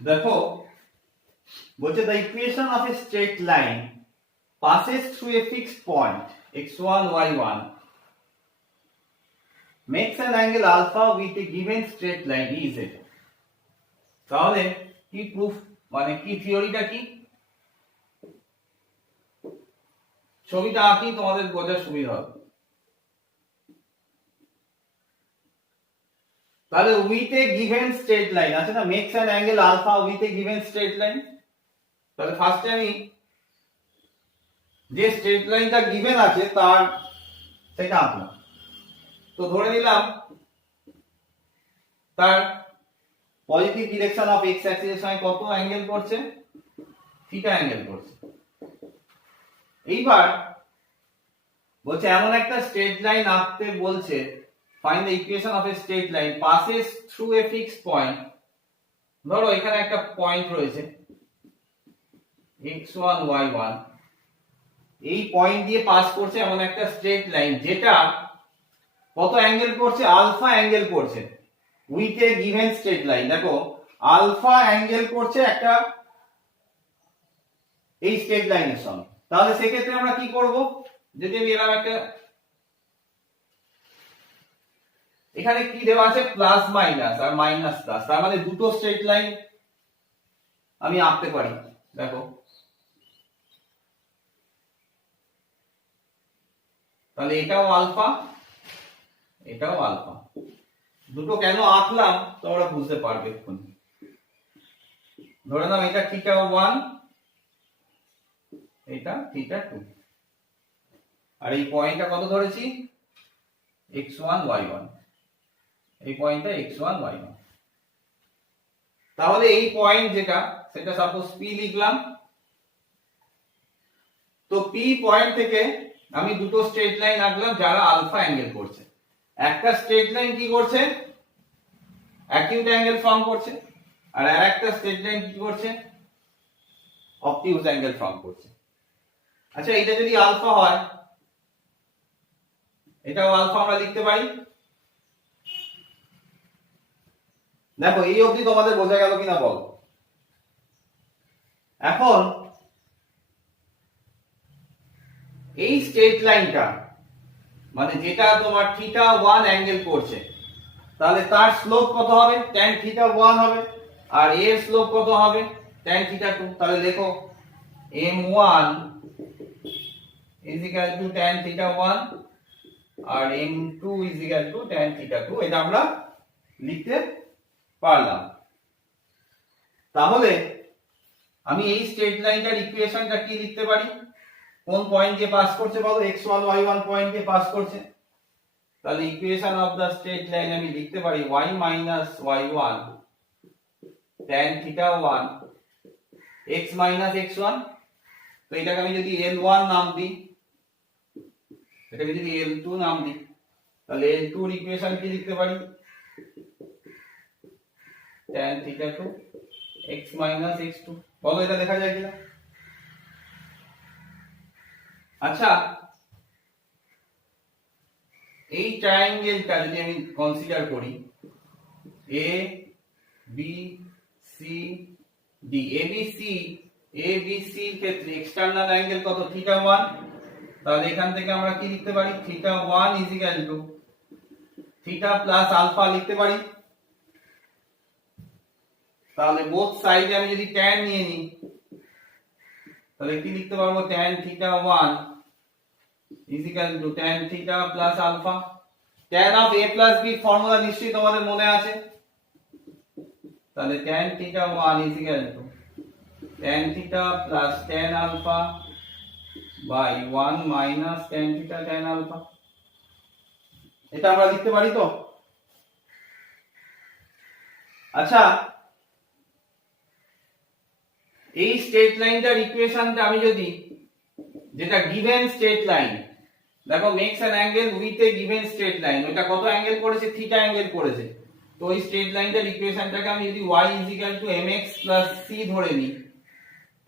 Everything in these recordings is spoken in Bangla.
দেখো বলছে the equation of a straight line passes through a fixed point x1 y1 makes an angle alpha with a given straight line is it. তাহলে কি প্রুফ মানে কি থিওরিটা কি, ছবিটা আঁকি তোমাদের বোঝার সুবিধা হবে। তাহলে with a given straight line আছে না, makes an angle alpha with a given straight line. তাহলে ফার্স্টে আমি যে স্ট্রেট লাইনটা গিভেন আছে তার সেটা আঁকলাম। তো ধরে নিলাম তার positive direction of x Axis এর সঙ্গে কত অ্যাঙ্গেল করছে, থিটা অ্যাঙ্গেল করছে। এইবার বলছে এমন একটা স্ট্রেট লাইন আঁকতে বলছে, find the equation of A straight line passes through a fixed point. ধরো এখানে একটা পয়েন্ট রয়েছে x1 y1, এই পয়েন্ট দিয়ে পাস করছে এমন একটা স্ট্রেট লাইন যেটা কত অ্যাঙ্গেল করছে, আলফা অ্যাঙ্গেল করছে with a given straight line. দেখো আলফা অ্যাঙ্গেল করছে একটা এই স্ট্রেট লাইনের সঙ্গে। তাহলে সেক্ষেত্রে আমরা কি করব, যদি আমি এরকম একটা এখানে কি দেওয়া আছে প্লাস মাইনাস আর মাইনাস প্লাস, তার মানে দুটো স্ট্রেট লাইন আমি আঁকতে পারি। দেখো তাহলে এটাও আলফা এটাও আলফা, দুটো কেন আঁকলাম তোমরা বুঝতে পারবে এখন। ধরে নাও এটা থিটা 1 এটা থিটা 2 আর এই পয়েন্টটা কত ধরেছি x1 y1, এই পয়েন্টটা x1 y1। তাহলে এই পয়েন্ট যেটা সেটা সাপোজ p লিখলাম। তো p পয়েন্ট থেকে আমি দুটো স্ট্রেট লাইন আঁকলাম যারা আলফা অ্যাঙ্গেল করছে। একটা স্ট্রেট লাইন কি করছে, অ্যাকিউট অ্যাঙ্গেল ফর্ম করছে, আর আরেকটা স্ট্রেট লাইন কি করছে, অবটিউজ অ্যাঙ্গেল ফর্ম করছে। আচ্ছা এটা যদি আলফা হয়, এটাও আলফা আমরা লিখতে পারি। দেখো এই অবধি তোমাদের বোঝা গেল কিনা বলো। এখন এই স্ট্রেট লাইনটা মানে যেটা তোমার থিটা 1 অ্যাঙ্গেল করছে, তাহলে তার স্লোপ কত হবে, tan থিটা 1 হবে, আর এর স্লোপ কত হবে tan থিটা 2। তাহলে লেখো m1 is equal to tan theta 1 আর m2 is equal to tan theta 2। এটা আমরা লিখতে পারলাম। তাহলে আমি এই স্ট্রেট লাইনটার ইকুয়েশনটা কি লিখতে পারি, কোন পয়েন্ট দিয়ে পাস করছে বলো, x1 y1 পয়েন্ট দিয়ে পাস করছে। তাহলে equation of the straight line আমি লিখতে পারি y minus y1 tan theta 1 x minus x1। তো এটাকে আমি যদি L1 নাম দিই, এটাকে যদি L2 নাম দিই, তাহলে L2 এর ইকুয়েশন কি লিখতে পারি, tan theta 2 x minus x2। বলো এটা লেখা যায় কিনা। আচ্ছা এই ট্রায়াঙ্গেলটা যদি আমি কনসিডার করি A B C D, ABC ABC এর ক্ষেত্রে এক্সটার্নাল অ্যাঙ্গেল কত থিটা 1। তাহলে এখান থেকে আমরা কি লিখতে পারি, theta 1 is equal to theta plus alpha লিখতে পারি। তাহলে বোথ সাইডে আমি যদি tan নিয়ে নিই তাহলে কি লিখতে পারবো, tan theta 1 is equal to tan theta plus alpha। tan of a plus b formula নিশ্চয়ই তোমাদের মনে আছে। তাহলে tan theta 1 is equal to tan theta plus tan alpha by 1 minus tan theta tan alpha। এটা আমরা লিখতে পারি তো। আচ্ছা এই স্ট্রেট লাইনটার ইকুয়েশনটা আমি যদি, যেটা গিভেন স্ট্রেট লাইন, দেখো makes an angle with a given straight line, ওটা কত অ্যাঙ্গেল করেছে, থিটা অ্যাঙ্গেল করেছে। তো এই স্ট্রেট লাইনটার ইকুয়েশনটাকে আমি যদি y is equal to mx plus c ধরে নিই,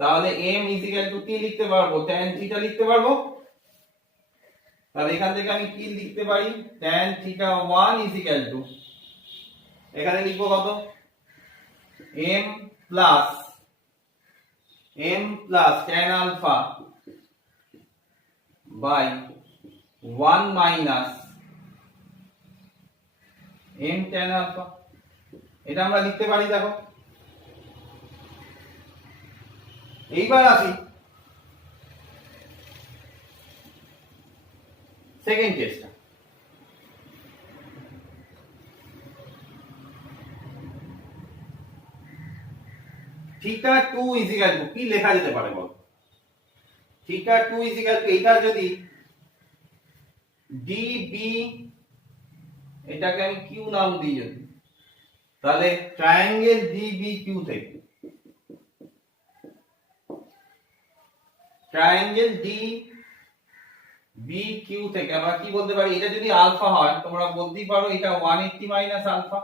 তাহলে m is equal to কি লিখতে পারবো, tan থিটা লিখতে পারবো। তাহলে এখান থেকে আমি কি লিখতে পারি, tan theta 1 is equal to এখানে লিখবো কত, m plus m plus tan alpha by 1 minus m tan alpha. এটা আমরা লিখতে পারি। দেখো এইবার আসি সেকেন্ড কেসটা। থিটা 2 ইজিক্যাল টু কি লেখা যেতে পারে বল? থিটা 2 ইজিক্যাল টু এটা যদি db, এটাকে আমি কিউ নাম দিই যদি, তাহলে ট্রায়াঙ্গেল dbq থেকে ট্রায়াঙ্গেল dbq থেকে আমরা কি বলতে পারি? এটা যদি আলফা হয় তোমরা বলতেই পারো এটা 180 মাইনাস আলফা।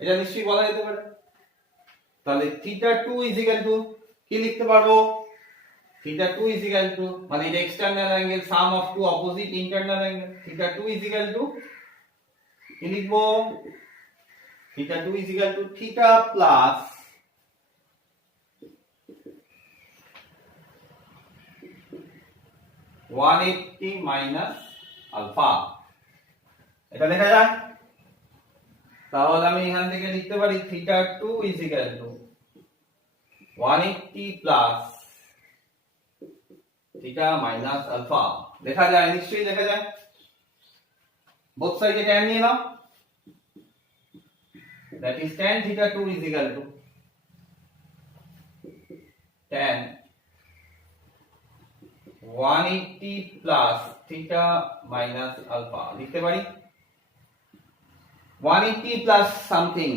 এটা নিশ্চয়ই বলা যেতে পারে। তাহলে থিটা 2 ইজিক্যাল টু কি লিখতে পারবো? থিটা 2 ইজিক্যাল টু মানে এটা external angle sum of two opposite internal angle. Theta 2 is equal to কি লিখবো? Theta 2 is equal to theta plus one eighty minus alpha. এটা লেখা যায়। তাহলে আমি এখান থেকে লিখতে পারি theta 2 is equal to 180 plus theta minus alpha. লেখা যায়, নিশ্চয়ই লেখা যায়। both সাইডে tan নিয়ে নাও, that is tan theta 2 is equal to tan 180 plus theta minus alpha। লিখতে পারি 180 plus something,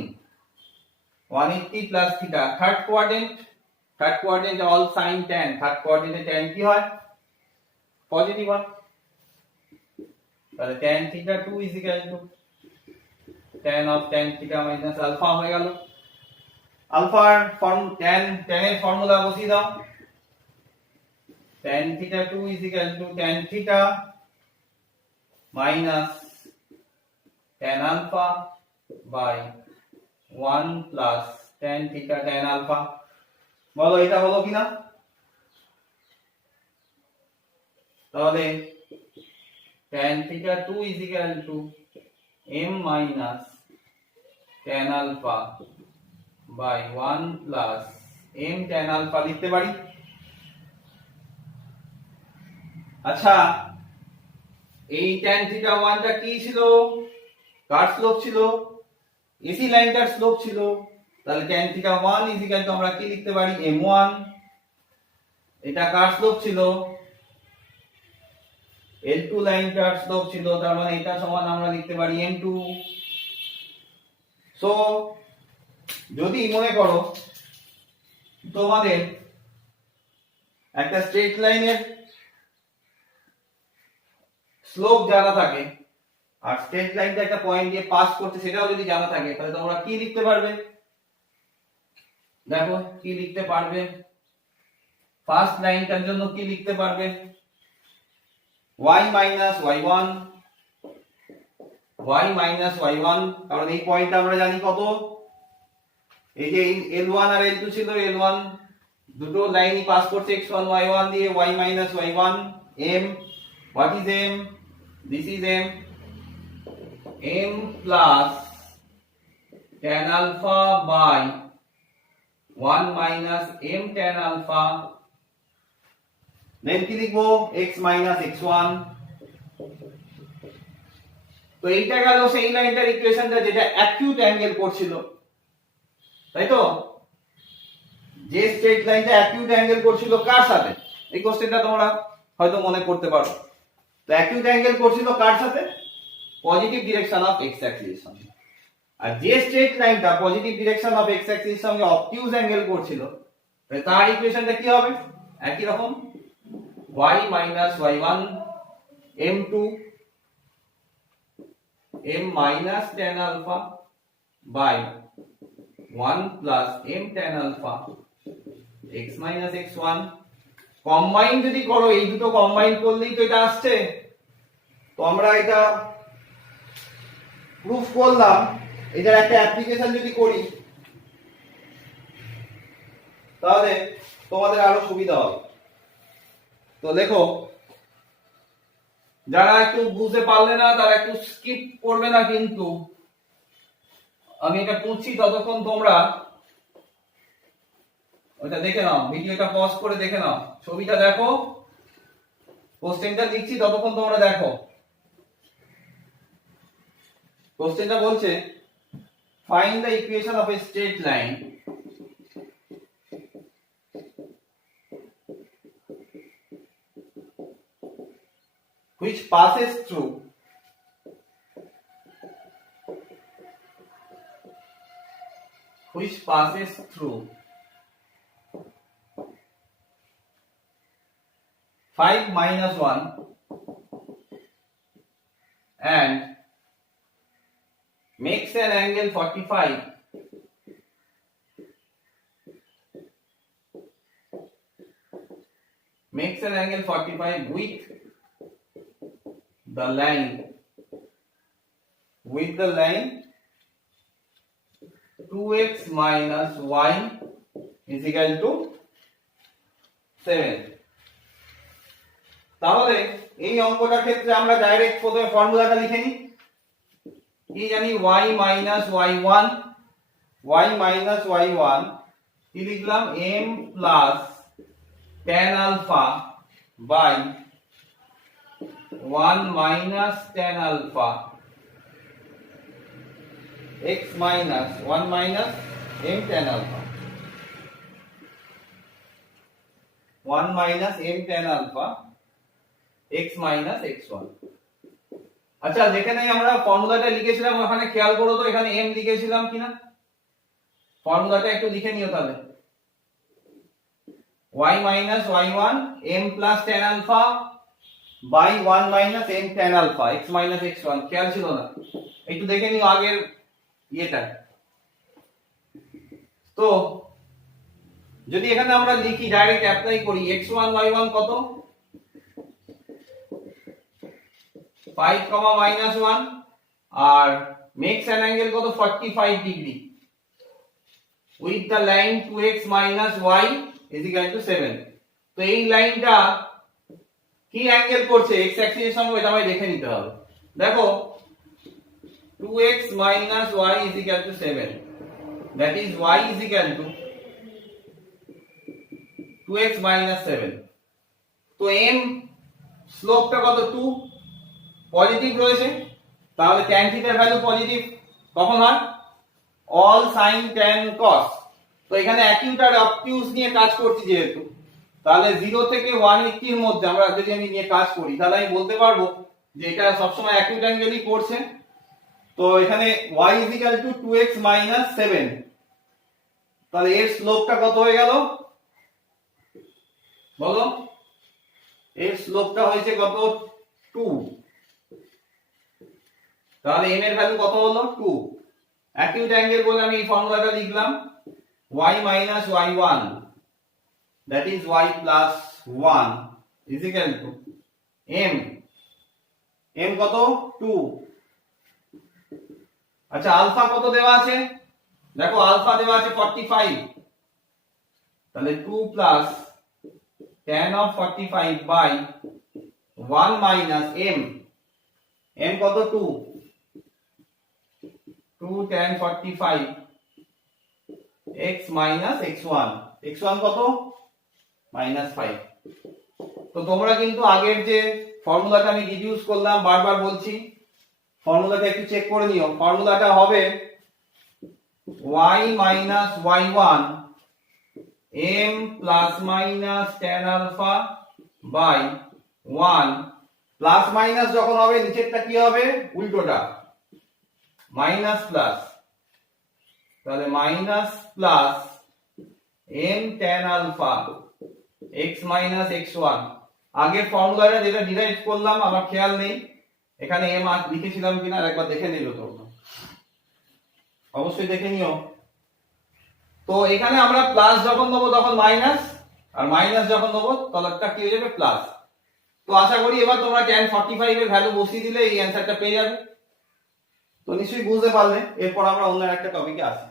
180 plus theta। Third quadrant all sin tan, third কোয়াড্রেন্টে tan কি হয়? পজিটিভ হয়। তাহলে tan theta 2 is equal to tan of tan theta minus alpha হয়ে গেল। আলফার ফর্ম tan এর ফর্মুলা বসিয়ে দাও। tan theta 2 is equal to tan theta minus tan alpha by 1 plus tan theta tan alpha। বলো এটা হলো কিনা? তাহলে tan theta 2 is equal to m minus tan alpha by 1 plus m tan alpha লিখতে পারি। আচ্ছা, এই tan theta 1 টা কি ছিল? কার স্লোপ ছিল? এসি লাইনটার স্লোপ ছিল। তাহলে tan theta 1 is equal to আমরা কি লিখতে পারি? m1। এটা কার স্লোপ ছিল? L2 লাইনটার স্লোপ ছিল, তার মানে এটা সমান আমরা লিখতে পারি m2। সো যদি মনে করো তোমাদের একটা স্ট্রেট লাইনের স্লোপ জানা থাকে আর স্ট্রেট লাইনটা একটা পয়েন্ট দিয়ে পাস করছে সেটাও যদি জানা থাকে, তাহলে তোমরা কি লিখতে পারবে? দেখো কি লিখতে পারবে। ফার্স্ট লাইনটার জন্য কি লিখতে পারবে? y minus y1, y minus y1, কারণ এই পয়েন্টটা আমরা জানি কত, এই যে L1 আর L2 ছিল, L1 দুটো লাইনই পাস করছে x1 y1 দিয়ে, y minus y1 m, what is m? This is m plus tan alpha by 1 minus m tan alpha, then কি লিখবো? x minus x1। তো এইটা গেল সেই লাইনটার ইকুয়েশনটা যেটা অ্যাকিউট অ্যাঙ্গেল করছিল, তাই তো? যে স্ট্রেট লাইনটা অ্যাকিউট অ্যাঙ্গেল করছিল কার সাথে? এই কোশ্চেনটা তোমরা হয়তো মনে করতে পারো। তো অ্যাকিউট অ্যাঙ্গেল করছিল কার সাথে? Positive direction of x Axis সঙ্গে। আর যে স্ট্রেট লাইনটা positive direction of x Axis সঙ্গে অবটিউজ অ্যাঙ্গেল করছিল, তার ইকুয়েশনটা কি হবে? একই রকম, y minus y1 m2 m minus tan alpha by 1 plus m tan alpha x minus x1। Combine যদি করো, এই দুটো কম্বাইন করলেই তো এটা আসছে। তো আমরা এটা প্রুফ করলাম। এটার একটা অ্যাপ্লিকেশন যদি করি, তাহলে তোমাদের আরো সুবিধা হবে। তো দেখো, যারা একটু বুঝতে পারলে না তারা একটু স্কিপ করবে না, কিন্তু আমি এটা করছি ততক্ষণ তোমরা ওটা দেখে নাও, ভিডিওটা পজ করে দেখে নাও, ছবিটা দেখো, কোশ্চেনটা লিখছি ততক্ষণ তোমরা দেখো। কোশ্চেনটা বলছে find the equation of A straight line which passes through 5 minus 1 and makes an angle 45 with the line 2x minus y is equal to 7। তাহলে এই অঙ্কটার ক্ষেত্রে আমরা ডাইরেক্ট প্রথমে ফর্মুলাটা লিখে নিই। কি জানি y minus y1 কি লিখলাম m plus tan alpha by 1 minus tan alpha x minus 1 minus m tan alpha 1 minus m tan alpha x minus x1। আচ্ছা, যেখানে আমরা ফর্মুলাটা লিখেছিলাম ওখানে খেয়াল করো তো এখানে m লিখেছিলাম কিনা, ফর্মুলাটা একটু লিখে নিও তাহলে। y minus y1 m plus tan alpha by 1 minus m tan alpha x minus x1, খেয়াল ছিল না, একটু দেখে নিও আগের ইয়েটা। তো যদি এখানে আমরা লিখি ডাইরেক্ট অ্যাপ্লাই করি x1 y1 কত 5, minus 1 R makes an angle কত 45 degree with the line 2x minus y is equal to 7। তো এই লাইনটা কি অ্যাঙ্গেল করছে x অ্যাক্সিস এর সঙ্গে, এটা আমায় দেখে নিতে হবে। দেখো 2x minus y is equal to 7, that is y is equal to 2x minus 7। তো m স্লোপটা কত 2, পজিটিভ রয়েছে, তাহলে tan থিটার ভ্যালু পজিটিভ কখন হয় all sin tan cos। তো এখানে অ্যাকিউট আর অবটিউজ নিয়ে কাজ করছি যেহেতু, তাহলে 0 থেকে 180 এর মধ্যে আমরা যদি আমি নিয়ে কাজ করি তাহলে আমি বলতে পারবো যে এটা সবসময় অ্যাকিউট অ্যাঙ্গেলই করছে। তো এখানে y is equal to 2x minus 7, তাহলে এর স্লোপটা কত হয়ে গেল বলো, এর স্লোপটা হয়েছে কত 2, তাহলে m এর ভ্যালু কত হলো 2। অ্যাকিউট অ্যাঙ্গেল বলে আমি এই ফর্মুলাটা লিখলাম y minus y1 that is y plus 1 is equal to m কত 2। আচ্ছা, আলফা কত দেওয়া আছে, দেখো আলফা দেওয়া আছে 45, তাহলে 2 plus tan of 45 by 1 minus m কত 2 tan 45 x minus x1 কত -5। তো তোমরা কিন্তু আগের যে ফর্মুলাটা আমি রিডিউস করলাম, বারবার বলছি ফর্মুলাটা একটু চেক করে নিও। ফর্মুলাটা হবে y minus y1 m plus minus tan alpha by 1 plus minus যখন হবে নিচেরটা কি হবে উল্টোটা মাইনাস প্লাস, তাহলে minus plus m tan alpha x minus x1। আগের ফর্মুলাটা যেটা ডিরাইভ করলাম আমার খেয়াল নেই এখানে m লিখেছিলাম কিনা, একবার দেখে নিও তোমরা, অবশ্যই দেখে নিও। তো এখানে আমরা প্লাস যখন দেবো তখন মাইনাস, আর মাইনাস যখন দেবো তলারটা কি হয়ে যাবে প্লাস। তো আশা করি এবার তোমরা tan 45 এর ভ্যালু বসিয়ে দিলে এই অ্যানসারটা পেয়ে যাবে। তো নিশ্চয়ই বুঝতে পারলে। এরপর আমরা অন্য একটা টপিকে আসি।